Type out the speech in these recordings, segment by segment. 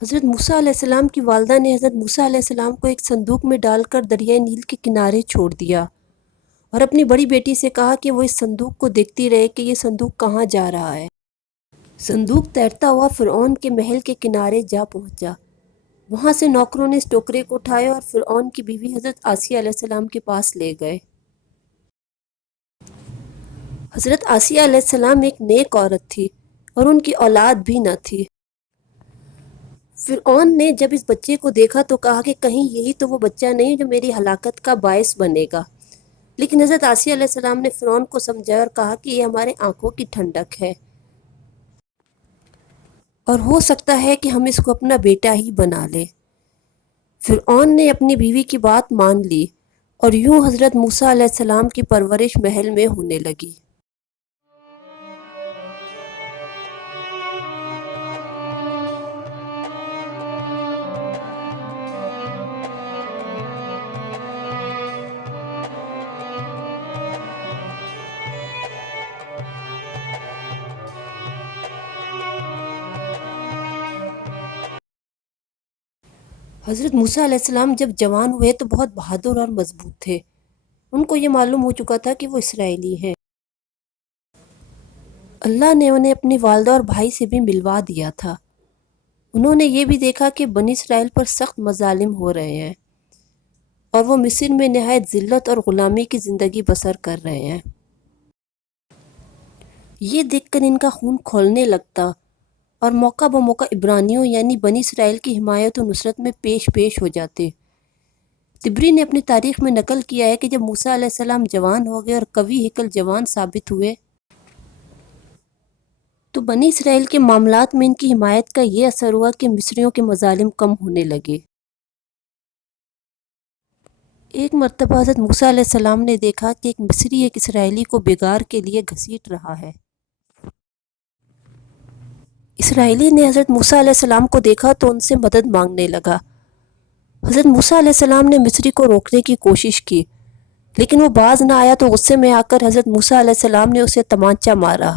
حضرت موسیٰ علیہ السلام کی والدہ نے حضرت موسیٰ علیہ السلام کو ایک صندوق میں ڈال کر دریائے نیل کے کنارے چھوڑ دیا اور اپنی بڑی بیٹی سے کہا کہ وہ اس صندوق کو دیکھتی رہے کہ یہ صندوق کہاں جا رہا ہے۔ صندوق تیرتا ہوا فرعون کے محل کے کنارے جا پہنچا۔ وہاں سے نوکروں نے اس ٹوکرے کو اٹھایا اور فرعون کی بیوی حضرت آسیہ علیہ السلام کے پاس لے گئے۔ حضرت آسیہ علیہ السلام ایک نیک عورت تھی اور ان کی اولاد بھی نہ تھی۔ فرعون نے جب اس بچے کو دیکھا تو کہا کہ کہیں یہی تو وہ بچہ نہیں جو میری ہلاکت کا باعث بنے گا، لیکن حضرت آسیہ علیہ السلام نے فرعون کو سمجھایا اور کہا کہ یہ ہمارے آنکھوں کی ٹھنڈک ہے اور ہو سکتا ہے کہ ہم اس کو اپنا بیٹا ہی بنا لیں۔ فرعون نے اپنی بیوی کی بات مان لی اور یوں حضرت موسیٰ علیہ السلام کی پرورش محل میں ہونے لگی۔ حضرت موسیٰ علیہ السلام جب جوان ہوئے تو بہت بہادر اور مضبوط تھے۔ ان کو یہ معلوم ہو چکا تھا کہ وہ اسرائیلی ہیں۔ اللہ نے انہیں اپنی والدہ اور بھائی سے بھی ملوا دیا تھا۔ انہوں نے یہ بھی دیکھا کہ بنی اسرائیل پر سخت مظالم ہو رہے ہیں اور وہ مصر میں نہایت ذلت اور غلامی کی زندگی بسر کر رہے ہیں۔ یہ دیکھ کر ان کا خون کھولنے لگتا اور موقع بموقع عبرانیوں یعنی بنی اسرائیل کی حمایت و نصرت میں پیش ہو جاتے۔ طبری نے اپنی تاریخ میں نقل کیا ہے کہ جب موسیٰ علیہ السلام جوان ہو گئے اور قوی ہیکل جوان ثابت ہوئے تو بنی اسرائیل کے معاملات میں ان کی حمایت کا یہ اثر ہوا کہ مصریوں کے مظالم کم ہونے لگے۔ ایک مرتبہ حضرت موسیٰ علیہ السلام نے دیکھا کہ ایک مصری ایک اسرائیلی کو بگاڑ کے لیے گھسیٹ رہا ہے۔ اسرائیلی نے حضرت موسیٰ علیہ السلام کو دیکھا تو ان سے مدد مانگنے لگا۔ حضرت موسیٰ علیہ السلام نے مصری کو روکنے کی کوشش کی لیکن وہ باز نہ آیا تو غصے میں آ کر حضرت موسیٰ علیہ السلام نے اسے تمانچہ مارا۔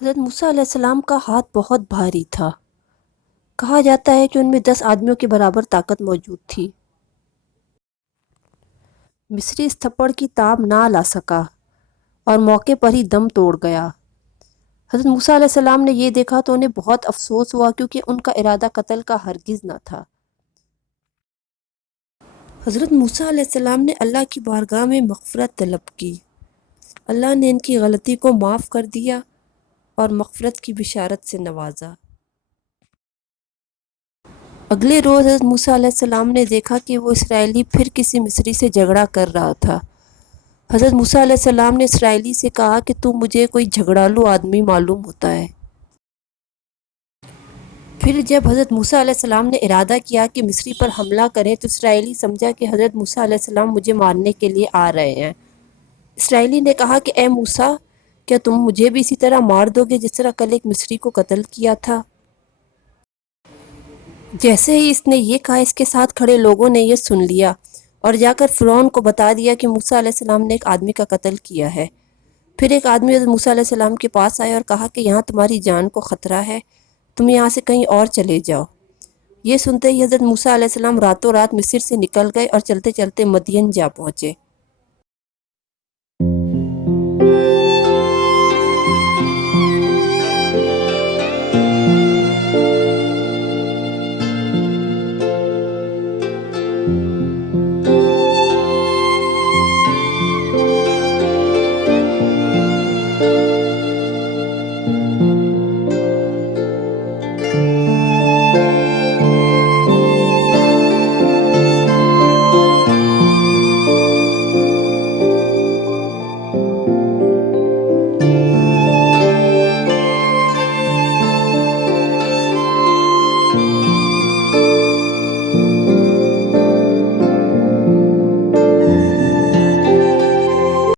حضرت موسیٰ علیہ السلام کا ہاتھ بہت بھاری تھا۔ کہا جاتا ہے کہ ان میں 10 آدمیوں کے برابر طاقت موجود تھی۔ مصری اس تھپڑ کی تاب نہ لا سکا اور موقع پر ہی دم توڑ گیا۔ حضرت موسیٰ علیہ السلام نے یہ دیکھا تو انہیں بہت افسوس ہوا کیونکہ ان کا ارادہ قتل کا ہرگز نہ تھا۔ حضرت موسیٰ علیہ السلام نے اللہ کی بارگاہ میں مغفرت طلب کی۔ اللہ نے ان کی غلطی کو معاف کر دیا اور مغفرت کی بشارت سے نوازا۔ اگلے روز حضرت موسیٰ علیہ السلام نے دیکھا کہ وہ اسرائیلی پھر کسی مصری سے جھگڑا کر رہا تھا۔ حضرت موسیٰ علیہ السلام نے اسرائیلی سے کہا کہ تو مجھے کوئی جھگڑالو آدمی معلوم ہوتا ہے۔ پھر جب حضرت موسیٰ علیہ السلام نے ارادہ کیا کہ مصری پر حملہ کریں تو اسرائیلی سمجھا کہ حضرت موسیٰ علیہ السلام مجھے مارنے کے لیے آ رہے ہیں۔ اسرائیلی نے کہا کہ اے موسیٰ، کیا تم مجھے بھی اسی طرح مار دو گے جس طرح کل ایک مصری کو قتل کیا تھا؟ جیسے ہی اس نے یہ کہا اس کے ساتھ کھڑے لوگوں نے یہ سن لیا اور جا کر فرعون کو بتا دیا کہ موسیٰ علیہ السلام نے ایک آدمی کا قتل کیا ہے۔ پھر ایک آدمی حضرت موسیٰ علیہ السلام کے پاس آیا اور کہا کہ یہاں تمہاری جان کو خطرہ ہے، تم یہاں سے کہیں اور چلے جاؤ۔ یہ سنتے ہی حضرت موسیٰ علیہ السلام راتوں رات مصر سے نکل گئے اور چلتے چلتے مدین جا پہنچے۔